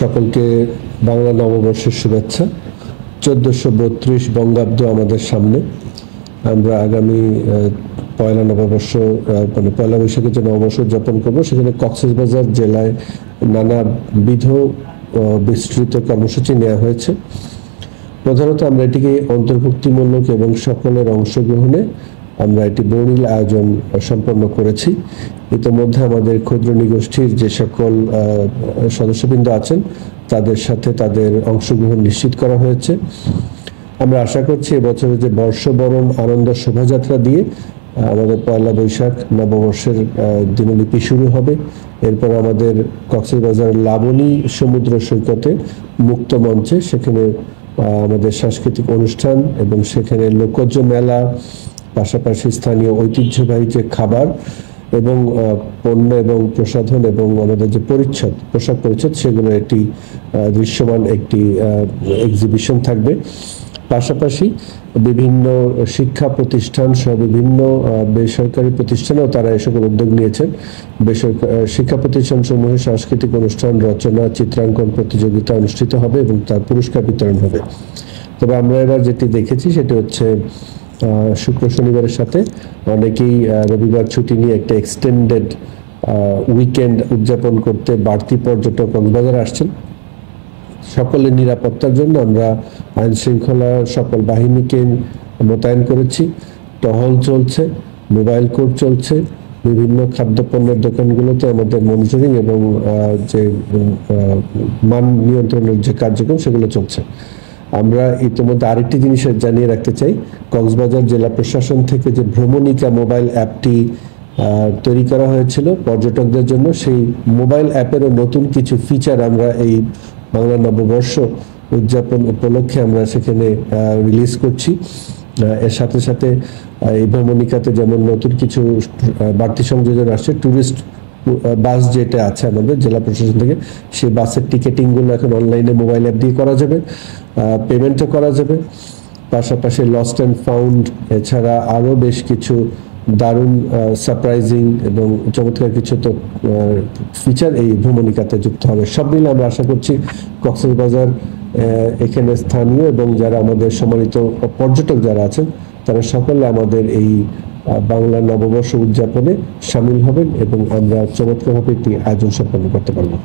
সকলকে বাংলা নববর্ষের শুভেচ্ছা। 1432 বঙ্গাব্দ আমাদের সামনে। আমরা আগামী পয়লা নববর্ষ মানে পয়লা বৈশাখের যে নববর্ষ উদযাপন করবো, সেখানে কক্সবাজার জেলায় নানাবিধ বিস্তৃত কর্মসূচি নেওয়া হয়েছে। প্রধানত আমরা এটিকে অন্তর্ভুক্তিমূলক এবং সকলের অংশগ্রহণে আমরা একটি বর্ণিল আয়োজন সম্পন্ন করেছি। ইতিমধ্যে আমাদের ক্ষুদ্র নিগোষ্ঠীর যে সকল সদস্যবৃন্দ আছেন তাদের সাথে তাদের অংশগ্রহণ নিশ্চিত করা হয়েছে। আমরা আশা করছি এবছরের যে বর্ষবরণ আনন্দ শোভাযাত্রা দিয়ে আমাদের পয়লা বৈশাখ নববর্ষের দিনলিপি শুরু হবে। এরপর আমাদের কক্সবাজার লাবণী সমুদ্র সৈকতে মুক্ত মঞ্চে সেখানে আমাদের সাংস্কৃতিক অনুষ্ঠান এবং সেখানে লোকজ মেলা, পাশাপাশি স্থানীয় ঐতিহ্যবাহী যে খাবার এবং পণ্য এবং প্রসাধন এবং আমাদের যে পোশাক পরিচ্ছদ, সেগুলো একটি দৃশ্যমান একটি এক্সিবিশন থাকবে। পাশাপাশি বিভিন্ন শিক্ষা প্রতিষ্ঠান সহ বিভিন্ন বেসরকারি প্রতিষ্ঠানেও তারা এ সকল উদ্যোগ নিয়েছেন। শিক্ষা প্রতিষ্ঠান সমূহে সাংস্কৃতিক অনুষ্ঠান, রচনা, চিত্রাঙ্কন প্রতিযোগিতা অনুষ্ঠিত হবে এবং তার পুরস্কার বিতরণ হবে। তবে আমরা এবার যেটি দেখেছি সেটি হচ্ছে শুক্র শনিবারের সাথে অনেকেই রবিবার ছুটি নিয়ে একটা এক্সটেন্ডেড উইকেন্ড উদযাপন করতে বাড়তি পর্যটক কক্সবাজার আসছেন। সকলের নিরাপত্তার জন্য আমরা আইন শৃঙ্খলা সকল বাহিনীকে মোতায়েন করেছি। টহল চলছে, মোবাইল কোর্ট চলছে, বিভিন্ন খাদ্যপণ্যের দোকানগুলোতে আমাদের মনিটরিং এবং যে মান নিয়ন্ত্রণের যে কার্যক্রম সেগুলো চলছে। আমরা ইতিমধ্যে আরেকটি জিনিস জানিয়ে রাখতে চাই, কক্সবাজার জেলা প্রশাসন থেকে যে ভ্রমণিকা মোবাইল অ্যাপটি তৈরি করা হয়েছিল পর্যটকদের জন্য, সেই মোবাইল অ্যাপেরও নতুন কিছু ফিচার আমরা এই বাংলা নববর্ষ উদযাপন উপলক্ষে আমরা সেখানে রিলিজ করছি। এর সাথে সাথে এই ভ্রমণিকাতে যেমন নতুন কিছু বাড়তি সংযোজন আসছে, ট্যুরিস্ট বাস যেটা আছে আমাদের জেলা প্রশাসন থেকে, সেই বাসের টিকেটিংগুলো এখন অনলাইনে মোবাইল অ্যাপ দিয়ে করা যাবে, পেমেন্টও করা যাবে। পাশাপাশি লস্ট অ্যান্ড ফাউন্ড এছাড়া আরও বেশ কিছু দারুণ সারপ্রাইজিং এবং চমৎকার কিছু তো ফিচার এই ভ্রমণিকাতে যুক্ত হবে। সব মিলে আমরা আশা করছি কক্সবাজার এখানে স্থানীয় এবং যারা আমাদের সম্মানিত পর্যটক যারা আছেন তারা সকলে আমাদের এই বাংলা নববর্ষ উদযাপনে সামিল হবেন এবং আমরা চমৎকারভাবে একটি আয়োজন সম্পন্ন করতে পারবো।